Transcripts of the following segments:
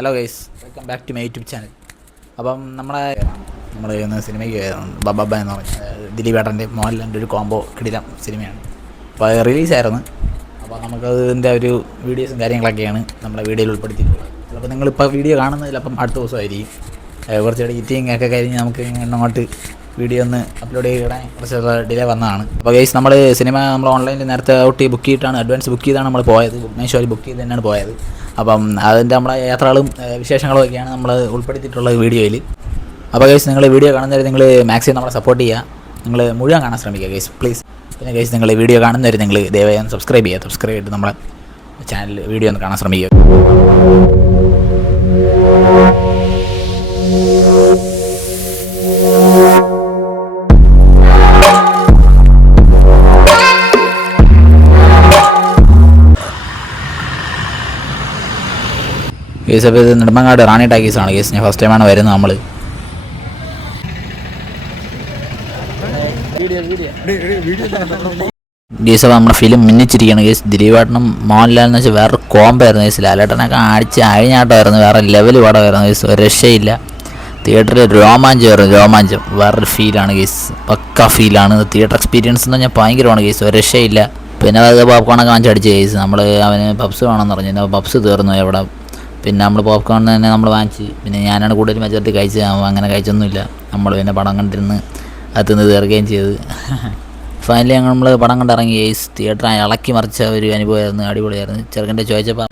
Hello guys, welcome back to my YouTube channel. അപ്പം നമ്മൾ ഇന്ന് സിനിമയ്ക്ക് ബബ്ബ എന്ന് പറഞ്ഞ ദിലീപ് ഏട്ടൻ്റെ മോഹൻലാലിൻ്റെ ഒരു കോംബോ കിടിലം സിനിമയാണ്. അപ്പോൾ അത് റിലീസായിരുന്നു. അപ്പോൾ നമുക്കതിൻ്റെ ഒരു വീഡിയോസും കാര്യങ്ങളൊക്കെയാണ് നമ്മുടെ വീഡിയോയിൽ ഉൾപ്പെടുത്തിയിട്ടുള്ളത്. ചിലപ്പോൾ നിങ്ങളിപ്പോൾ വീഡിയോ കാണുന്നത് ചിലപ്പം അടുത്ത ദിവസമായിരിക്കും. കുറച്ച് എഡിറ്റിംഗ് ഒക്കെ കഴിഞ്ഞ് നമുക്ക് അങ്ങോട്ട് വീഡിയോ ഒന്ന് അപ്ലോഡ് ചെയ്തിടാൻ കുറച്ച് ഡിലേ വന്നതാണ്. അപ്പോൾ ഗൈസ്, നമ്മൾ ഓൺലൈനിൽ നേരത്തെ ബുക്ക് ചെയ്തിട്ടാണ്, അഡ്വാൻസ് ബുക്ക് ചെയ്താണ് നമ്മൾ പോയത്. മീഷോയിൽ ബുക്ക് ചെയ്ത് തന്നെയാണ് പോയത്. അപ്പം അതിൻ്റെ നമ്മളെ യാത്രകളും വിശേഷങ്ങളും ഒക്കെയാണ് നമ്മൾ ഉൾപ്പെടുത്തിയിട്ടുള്ളത് വീഡിയോയിൽ. അപ്പോൾ ഗൈസ്, നിങ്ങൾ വീഡിയോ കാണുന്നവർ നിങ്ങൾ മാക്സിമം നമ്മളെ സപ്പോർട്ട് ചെയ്യുക. നിങ്ങൾ മുഴുവൻ കാണാൻ ശ്രമിക്കുക ഗൈസ്, പ്ലീസ്. പിന്നെ ഗൈസ്, നിങ്ങൾ വീഡിയോ കാണുന്നവർ നിങ്ങൾ ദയവായി ഒന്ന് സബ്സ്ക്രൈബ് ചെയ്തിട്ട് നമ്മളെ ചാനൽ വീഡിയോ ഒന്ന് കാണാൻ ശ്രമിക്കുക. കേസ് അപ്പോൾ ഇത് നെടുമങ്ങാട് റാണി ടാക്കീസാണ് കേസ്. ഞാൻ ഫസ്റ്റ് ടൈമാണ് വരുന്നത്. നമ്മൾ കേസ് അപ്പോൾ നമ്മുടെ ഫിലിം മിന്നിച്ചിരിക്കുകയാണ് കേസ്. ദിലീപേട്ടനും മോഹൻലാലെന്ന് വെച്ചാൽ വേറെ കോമ്പായിരുന്നു കേസ്. ലാലേട്ടനൊക്കെ അടിച്ച് അഴിഞ്ഞാട്ടമായിരുന്നു, വേറെ ലെവൽ പടമായിരുന്നു കേസ്. ഒരു രക്ഷയില്ല. തിയേറ്ററിൽ രോമാഞ്ചം വേറൊരു ഫീലാണ് കേസ്. പക്ക ഫീലാണ്. തിയേറ്റർ എക്സ്പീരിയൻസ് എന്ന് പറഞ്ഞാൽ ഭയങ്കരമാണ് കേസ്. ഒരു രക്ഷയില്ല. പിന്നെ അതായത് പോപ്കോണൊക്കെ വാങ്ങിച്ച് അടിച്ച കേസ്. അവന് പബ്സ് വേണമെന്ന് പറഞ്ഞു. പബ്സ് തീർന്നു എവിടെ. പിന്നെ നമ്മൾ പോപ്കോൺ തന്നെ നമ്മൾ വാങ്ങിച്ച്. പിന്നെ ഞാനാണ് കൂടുതൽ മെജോറിറ്റി കഴിച്ചത്. അങ്ങനെ കഴിച്ചൊന്നുമില്ല. നമ്മൾ പിന്നെ പടം കണ്ടിരുന്ന് അതിന്ന് തീർക്കുകയും ചെയ്ത് ഫൈനലി നമ്മൾ പടം കണ്ടിറങ്ങി കേസ്. തിയേറ്റർ ഇളക്കി മറിച്ച ഒരു അനുഭവമായിരുന്നു. അടിപൊളിയായിരുന്നു. ചെറുക്കൻ്റെ ചോദിച്ചപ്പോൾ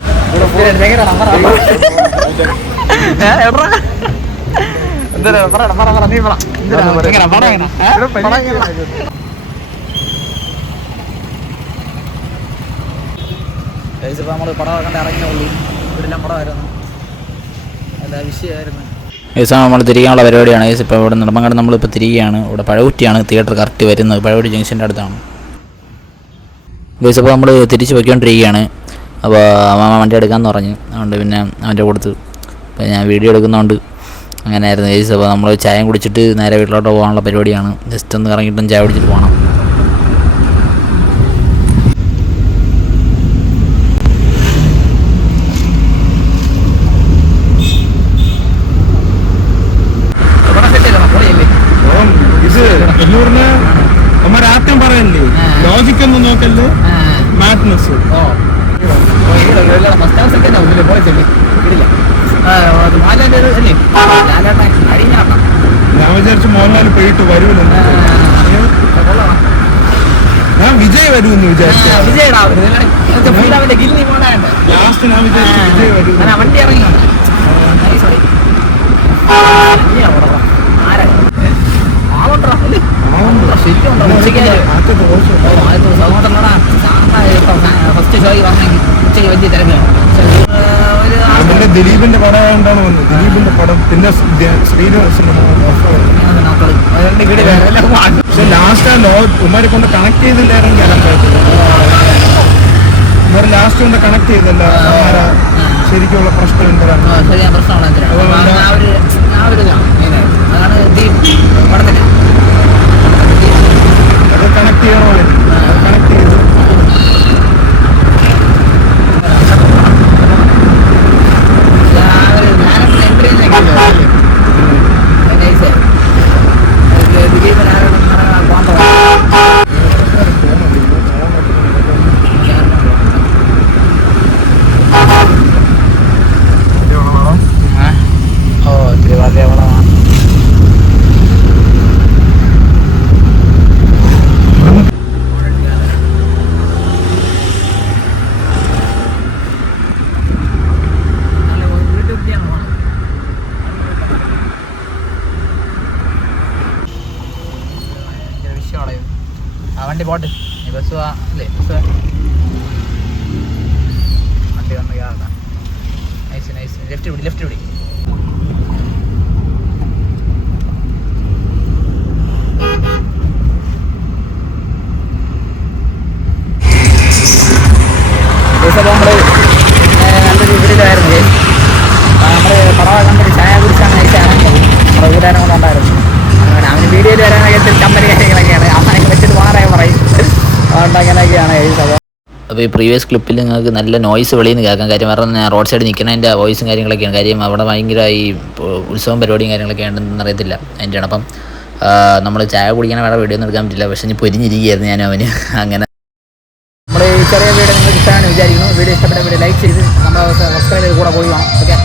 നമ്മൾ പടം കണ്ടിറങ്ങിയുള്ളൂ. ഇവിടെല്ലാം പടമായിരുന്നു, എല്ലാ വിഷയമായിരുന്നു. ഏസം നമ്മൾ തിരികാനുള്ള പരിപാടിയാണ് ഏസ്. ഇപ്പോൾ ഇവിടെ നെടുമങ്ങാട് നമ്മളിപ്പോൾ തിരികെയാണ്. ഇവിടെ പഴകുറ്റിയാണ് തിയേറ്റർ കറക്റ്റ് വരുന്നത്. പഴകുറ്റി ജംഗ്ഷൻ്റെ അടുത്താണ് ഗേസ്. അപ്പോൾ നമ്മൾ തിരിച്ച് പോയിക്കൊണ്ടിരിക്കുകയാണ്. അപ്പോൾ അമ്മ വണ്ടി എടുക്കാമെന്ന് പറഞ്ഞു. അതുകൊണ്ട് പിന്നെ അവൻ്റെ കൊടുത്ത് അപ്പോൾ ഞാൻ വീഡിയോ എടുക്കുന്നതുകൊണ്ട് അങ്ങനെയായിരുന്നു ഗേസ്. അപ്പോൾ നമ്മൾ ചായം കുടിച്ചിട്ട് നേരെ വീട്ടിലോട്ട് പോകാനുള്ള പരിപാടിയാണ്. ജസ്റ്റ് ഒന്ന് ഇറങ്ങിയിട്ടും ചായ കുടിച്ചിട്ട് പോകണം. ലോജിക്കൊന്നും നോക്കല്ലേ, മാഡ്നസ്. ഞാൻ വിചാരിച്ചു മോഹൻലാൽ പോയിട്ട് വരൂല. ഞാൻ വിജയ് വരൂന്ന് വിചാരിച്ചു. ലാസ്റ്റ് ഞാൻ വിചാരിച്ചു വിജയ് വരൂ. ദിലീപിന്റെ പടം ആയതുകൊണ്ടാണ് വന്നത്. ദിലീപിന്റെ പടം പിന്നെ ശ്രീനിവാസന്റെ പക്ഷെ ലാസ്റ്റ് ഉമ്മാരെ കൊണ്ട് കണക്ട് ചെയ്തില്ലായിരുന്നു. ഉമ്മാര് ലാസ്റ്റ് കൊണ്ട് കണക്ട് ചെയ്തല്ല. ശരിക്കുള്ള പ്രശ്നം എന്താണ്? അത് കണക്ട് ചെയ്യണോ? കണക്ട് ചെയ്തു. വണ്ടി പോട്ടെ, ബസ് അല്ലേ? ബസ് വണ്ടി വന്ന് കയറാം. നൈസ്. ലെഫ്റ്റ് പിടി. അപ്പോൾ നമ്മൾ നല്ലൊരു വീട്ടിലായിരുന്നു. നമ്മൾ പടം കണ്ടൊരു ചായ കുടിച്ചാണ് നൈസാണ്. നമ്മുടെ കൂട്ടുകാരൻ കൊണ്ട് ഉണ്ടായിരുന്നു. അവന് വീഡിയോയിൽ വരാനൊക്കെ കമ്പനി കാര്യങ്ങളൊക്കെയാണ്. അവനെ വെച്ചിട്ട് വളരെ പറയും. അതുകൊണ്ട് അങ്ങനെയൊക്കെയാണ്. അപ്പോൾ ഈ പ്രീവിയസ് ക്ലിപ്പിൽ നിങ്ങൾക്ക് നല്ല നോയ്സ് വെളിയിൽ നിന്ന് കേൾക്കാം. കാര്യം കാരണം ഞാൻ റോഡ് സൈഡ് നിൽക്കുന്നതിൻ്റെ വോയിസും കാര്യങ്ങളൊക്കെയാണ്. കാര്യം അവിടെ ഭയങ്കര ഈ ഉത്സവം പരിപാടിയും കാര്യങ്ങളൊക്കെ ഉണ്ടെന്ന് അറിയത്തില്ല അതിൻ്റെയാണ്. അപ്പം നമ്മൾ ചായ കുടിക്കാൻ വേറെ വീഡിയോ ഒന്നും എടുക്കാൻ പറ്റില്ല. പക്ഷേ ഞാൻ പൊരിഞ്ഞിരിക്കുകയായിരുന്നു ഞാൻ അവന്. അങ്ങനെ നമ്മുടെ ഈ ചെറിയ വീഡിയോ നിങ്ങൾക്ക് ഇഷ്ടമാണെന്ന് വിചാരിക്കുന്നു. വീഡിയോ ഇഷ്ടപ്പെട്ട വീഡിയോ ലൈക്ക് ചെയ്ത് നമ്മൾ സബ്സ്ക്രൈബ് ചെയ്ത് കൂടെ പോയി വേണം. ഓക്കെ.